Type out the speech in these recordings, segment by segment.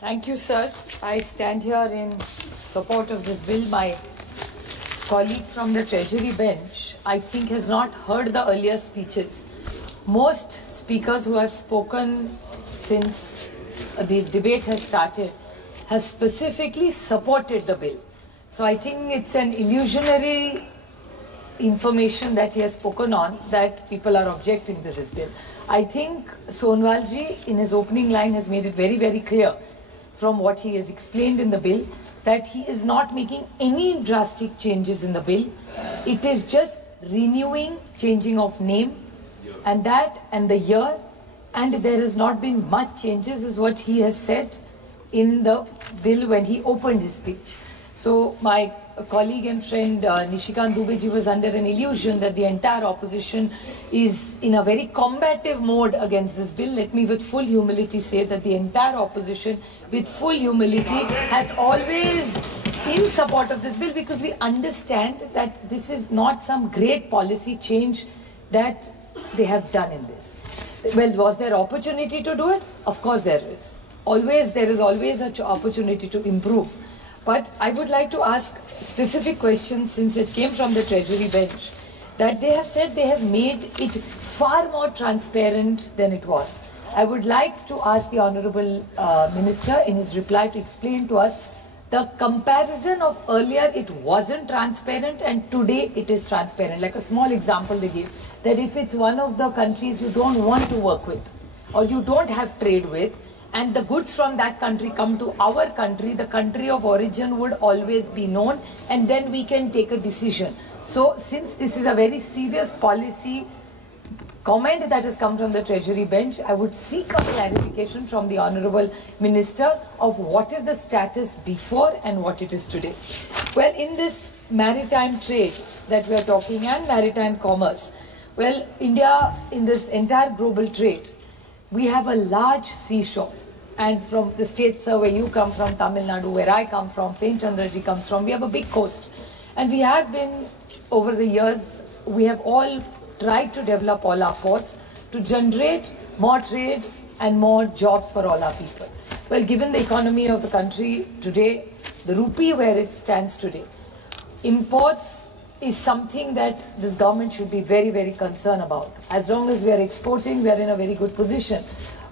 Thank you, sir. I stand here in support of this bill. My colleague from the Treasury bench, I think, has not heard the earlier speeches. Most speakers who have spoken since the debate has started have specifically supported the bill. So I think it's an illusionary information that he has spoken on that people are objecting to this bill. I think Sonwalji in his opening line has made it very, very clear from what he has explained in the bill that he is not making any drastic changes in the bill. It is just renewing, changing of name and the year, and there has not been much changes is what he has said in the bill when he opened his speech. So my colleague and friend Nishikant Dubey ji was under an illusion that the entire opposition is in a very combative mode against this bill. Let me with full humility say that the entire opposition with full humility has always in support of this bill, because we understand that this is not some great policy change that they have done in this. Well, was there opportunity to do it? Of course there is. There is always an opportunity to improve. But I would like to ask specific questions, since it came from the Treasury bench, that they have said they have made it far more transparent than it was. I would like to ask the Honourable Minister in his reply to explain to us the comparison of earlier it wasn't transparent and today it is transparent. Like a small example they gave, that if it's one of the countries you don't want to work with or you don't have trade with, and the goods from that country come to our country, the country of origin would always be known, and then we can take a decision. So since this is a very serious policy comment that has come from the Treasury bench, I would seek a clarification from the Honourable Minister of what is the status before and what it is today. Well, in this maritime trade that we are talking and maritime commerce, well, India in this entire global trade, we have a large seashore. And from the state where you come from, Tamil Nadu, where I come from, Premchandraji comes from, we have a big coast. And we have been, over the years, we have all tried to develop all our ports to generate more trade and more jobs for all our people. Well, given the economy of the country today, the rupee where it stands today, imports is something that this government should be very, very concerned about. As long as we are exporting, we are in a very good position.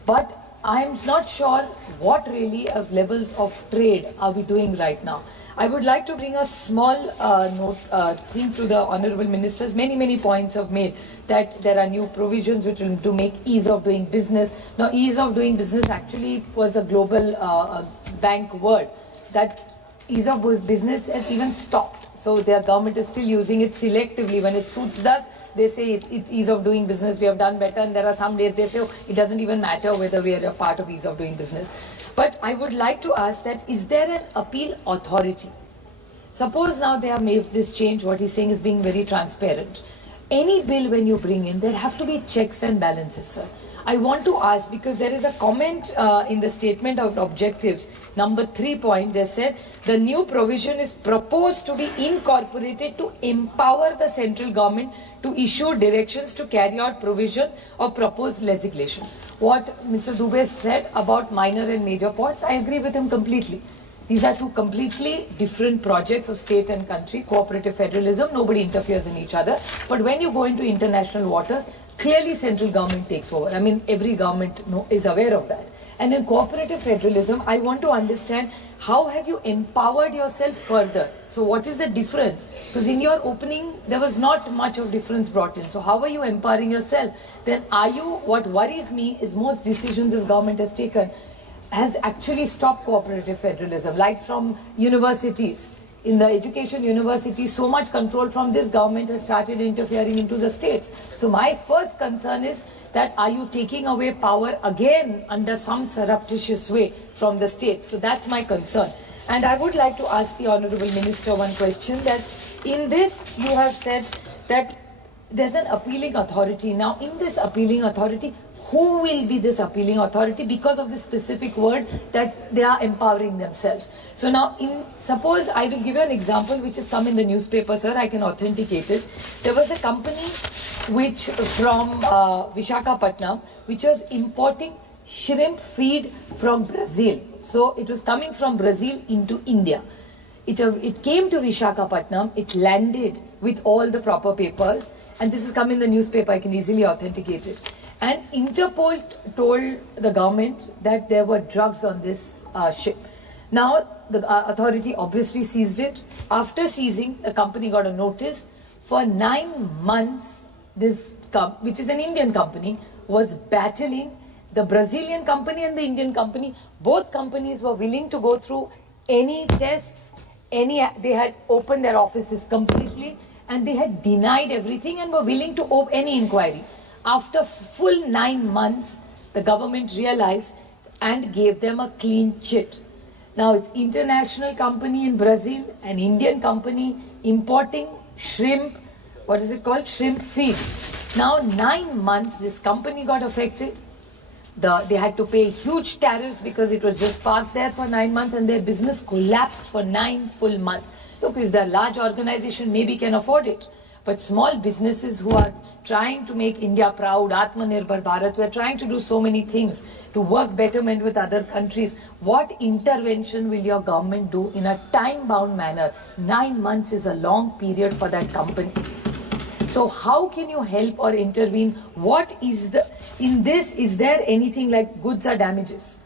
But I am not sure what really of levels of trade are we doing right now. I would like to bring a small thing to the Honourable Ministers. Many points have made that there are new provisions which will to make ease of doing business. Now, ease of doing business actually was a global bank word. That ease of business has even stopped. So their government is still using it selectively. When it suits us, they say it's ease of doing business, we have done better, and there are some days they say, oh, it doesn't even matter whether we are a part of ease of doing business. But I would like to ask that, is there an appeal authority? Suppose now they have made this change, what he's saying is being very transparent. Any bill when you bring in, there have to be checks and balances, sir. I want to ask, because there is a comment in the statement of objectives, number 3 point, they said, the new provision is proposed to be incorporated to empower the central government to issue directions to carry out provision of proposed legislation. What Mr. Dubey said about minor and major ports, I agree with him completely. These are two completely different projects of state and country, cooperative federalism, nobody interferes in each other. But when you go into international waters, clearly central government takes over. I mean, every government is aware of that. And in cooperative federalism, I want to understand, how have you empowered yourself further? So what is the difference? Because in your opening, there was not much of difference brought in. So how are you empowering yourself? Then what worries me is most decisions this government has taken has actually stopped cooperative federalism, like from universities. In the education universities, so much control from this government has started interfering into the states. So my first concern is that, are you taking away power again under some surreptitious way from the states? So that's my concern. And I would like to ask the Honourable Minister one question, that in this you have said that there's an appealing authority. Now, in this appealing authority, who will be this appealing authority, because of the specific word that they are empowering themselves? So now, suppose I will give you an example which has come in the newspaper, sir, I can authenticate it. There was a company which from Visakhapatnam which was importing shrimp feed from Brazil. So it was coming from Brazil into India. It came to Vishakhapatnam, it landed with all the proper papers, and this has come in the newspaper, I can easily authenticate it. And Interpol told the government that there were drugs on this ship. Now, the authority obviously seized it. After seizing, the company got a notice. For 9 months, this which is an Indian company, was battling the Brazilian company and the Indian company. Both companies were willing to go through any tests, they had opened their offices completely, and they had denied everything and were willing to open any inquiry. After full 9 months, the government realized and gave them a clean chit. Now it's international company in Brazil, an Indian company importing shrimp, what is it called? Shrimp feed. Now 9 months this company got affected. They had to pay huge tariffs because it was just parked there for 9 months, and their business collapsed for 9 full months. Look, if they're a large organization, maybe can afford it. But small businesses who are trying to make India proud, Atmanirbhar Bharat, we are trying to do so many things to work betterment with other countries. What intervention will your government do in a time-bound manner? 9 months is a long period for that company. So how can you help or intervene? What is in this, is there anything like goods or damages?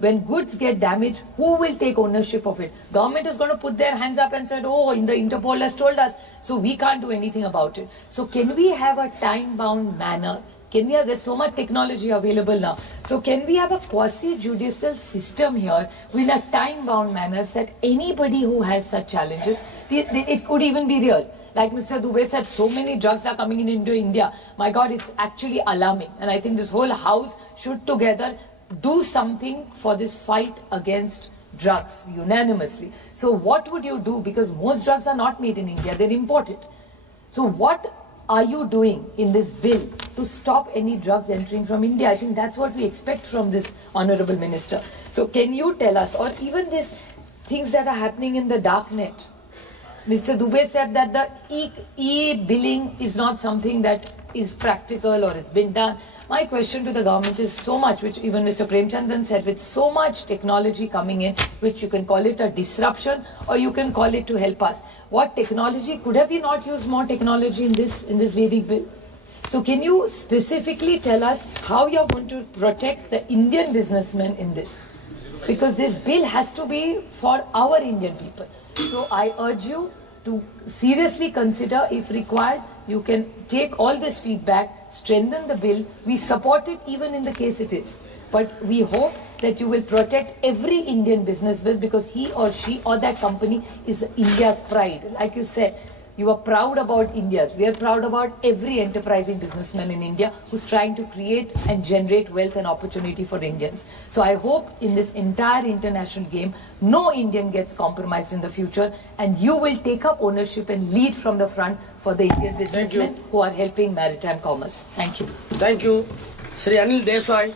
When goods get damaged, who will take ownership of it? Government is going to put their hands up and said, oh, the Interpol has told us, so we can't do anything about it. So can we have a time-bound manner? There's so much technology available now. So can we have a quasi-judicial system here in a time-bound manner so that anybody who has such challenges, it could even be real. Like Mr. Dubey said, so many drugs are coming into India. My God, it's actually alarming. And I think this whole house should together do something for this fight against drugs unanimously. So what would you do? Because most drugs are not made in India, they're imported. So what are you doing in this bill to stop any drugs entering from India? I think that's what we expect from this Honorable Minister. So can you tell us, or even these things that are happening in the dark net? Mr. Dubey said that the e-billing is not something that is practical or it's been done. My question to the government is so much, which even Mr. Premchandran said, with so much technology coming in, which you can call it a disruption or you can call it to help us. What technology, could have we not used more technology in this leading bill? So can you specifically tell us how you're going to protect the Indian businessmen in this? Because this bill has to be for our Indian people. So I urge you to seriously consider, if required, you can take all this feedback, strengthen the bill. We support it even in the case it is. But we hope that you will protect every Indian businessman because he or she or that company is India's pride. Like you said, you are proud about India. We are proud about every enterprising businessman in India who's trying to create and generate wealth and opportunity for Indians. So I hope in this entire international game, no Indian gets compromised in the future, and you will take up ownership and lead from the front for the Indian businessmen who are helping maritime commerce. Thank you. Thank you. Sri Anil Desai.